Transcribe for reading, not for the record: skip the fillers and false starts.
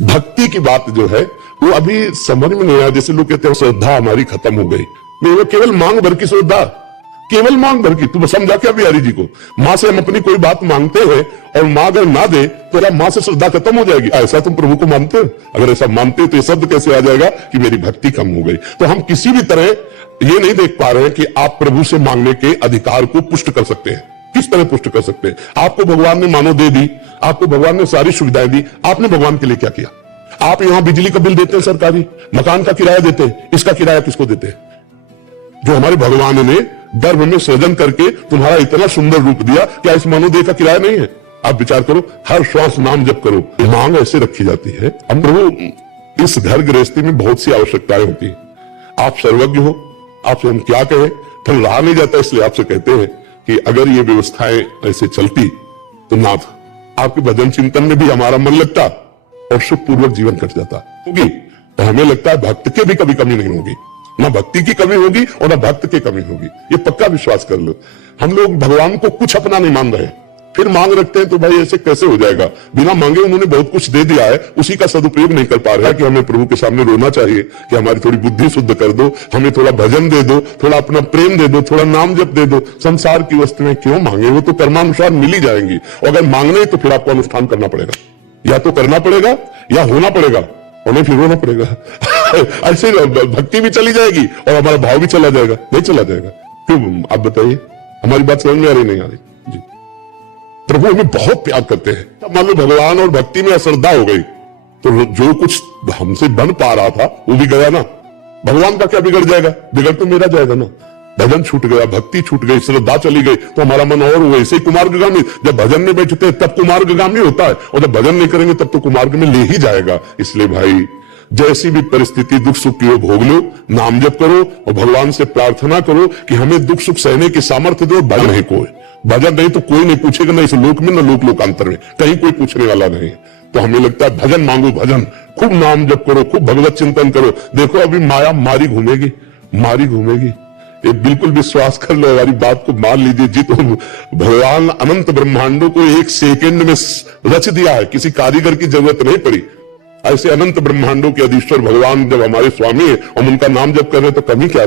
भक्ति की बात जो है वो अभी समझ में नहीं आया। जैसे लोग कहते हैं श्रद्धा हमारी खत्म हो गई, नहीं, वो केवल मांग भर की श्रद्धा, केवल मांग भर की। तू समझा क्या बिहारी जी को? माँ से हम अपनी कोई बात मांगते हैं और माँ अगर ना दे तो क्या माँ से श्रद्धा खत्म हो जाएगी? ऐसा तुम प्रभु को मानते हो? अगर ऐसा मानते हो तो ये शब्द कैसे आ जाएगा कि मेरी भक्ति कम हो गई? तो हम किसी भी तरह ये नहीं देख पा रहे हैं कि आप प्रभु से मांगने के अधिकार को पुष्ट कर सकते हैं। किस तरह पुष्ट कर सकते हैं? आपको भगवान ने मानो दे दी, आपको भगवान ने सारी सुविधाएं दी, आपने भगवान के लिए क्या किया? आप यहां बिजली का बिल देते हैं सरकारी, मकान का किराया देते हैं, इसका किराया किसको देते हैं? जो हमारे भगवान ने गर्भ में सृजन करके तुम्हारा इतना सुंदर रूप दिया, क्या इस मानवदेह का किराया नहीं है? आप विचार करो, हर श्वास नाम जप करो। मांग ऐसे रखी जाती है। हम प्रभु इस घर गृहस्थी में बहुत सी आवश्यकताएं होती है। आप सर्वज्ञ हो, आपसे हम क्या कहें, फल रहा नहीं जाता, इसलिए आपसे कहते हैं कि अगर ये व्यवस्थाएं ऐसे चलती तो नाथ आपके भजन चिंतन में भी हमारा मन लगता और सुखपूर्वक जीवन कट जाता। होगी तो हमें लगता है भक्त के भी कभी कमी नहीं होगी, ना भक्ति की कमी होगी और ना भक्त की कमी होगी। ये पक्का विश्वास कर लो। हम लोग भगवान को कुछ अपना नहीं मान रहे, फिर मांग रखते हैं तो भाई ऐसे कैसे हो जाएगा? बिना मांगे उन्होंने बहुत कुछ दे दिया है, उसी का सदुपयोग नहीं कर पा रहे हैं। कि हमें प्रभु के सामने रोना चाहिए कि हमारी थोड़ी बुद्धि शुद्ध कर दो, हमें थोड़ा भजन दे दो, थोड़ा अपना प्रेम दे दो, थोड़ा नाम जप दे दो। संसार की वस्तुएं क्यों मांगे? वो तो कर्मानुसार मिल ही जाएंगी। और अगर मांगने तो फिर आपको अनुष्ठान करना पड़ेगा, या तो करना पड़ेगा या होना पड़ेगा, और नहीं फिर होना पड़ेगा। ऐसे भक्ति भी चली जाएगी और हमारा भाव भी चला जाएगा, नहीं चला जाएगा। क्यों? आप बताइए, हमारी बात समझ में आ रही नहीं आ रही? जी, प्रभु हमें बहुत प्यार करते हैं। मान लो भगवान और भक्ति में अश्रद्धा हो गई तो जो कुछ हमसे बन पा रहा था वो भी गया ना। भगवान का क्या बिगड़ जाएगा? बिगड़ तो मेरा जाएगा ना। भजन छूट गया, भक्ति छूट गई, श्रद्धा चली गई तो हमारा मन और वैसे ही कुमार्गामी। जब भजन में बैठते हैं तब कुमार्गामी होता है, और जब भजन नहीं करेंगे तब तो कुमार्ग में ले ही जाएगा। इसलिए भाई जैसी भी परिस्थिति दुख सुख की हो भोग लो, नाम जप करो और भगवान से प्रार्थना करो कि हमें दुख सुख सहने की सामर्थ्य दो। भजन नहीं, कोई भजन नहीं तो कोई नहीं पूछेगा, ना इस लोक में ना लोक लोकांतर में, कहीं कोई पूछने वाला नहीं। तो हमें लगता है भजन मांगो, भजन खूब नाम जप करो, खूब भगवत चिंतन करो। देखो अभी माया मारी घूमेगी, मारी घूमेगी। ये बिल्कुल विश्वास कर लो, हमारी बात को मान लीजिए जी। तो भगवान अनंत ब्रह्मांडों को एक सेकंड में रच दिया है, किसी कारीगर की जरूरत नहीं पड़ी। ऐसे अनंत ब्रह्मांडों के अधीश्वर भगवान जब हमारे स्वामी है, हम उनका नाम जप कर रहे हैं तो कमी क्या रहे?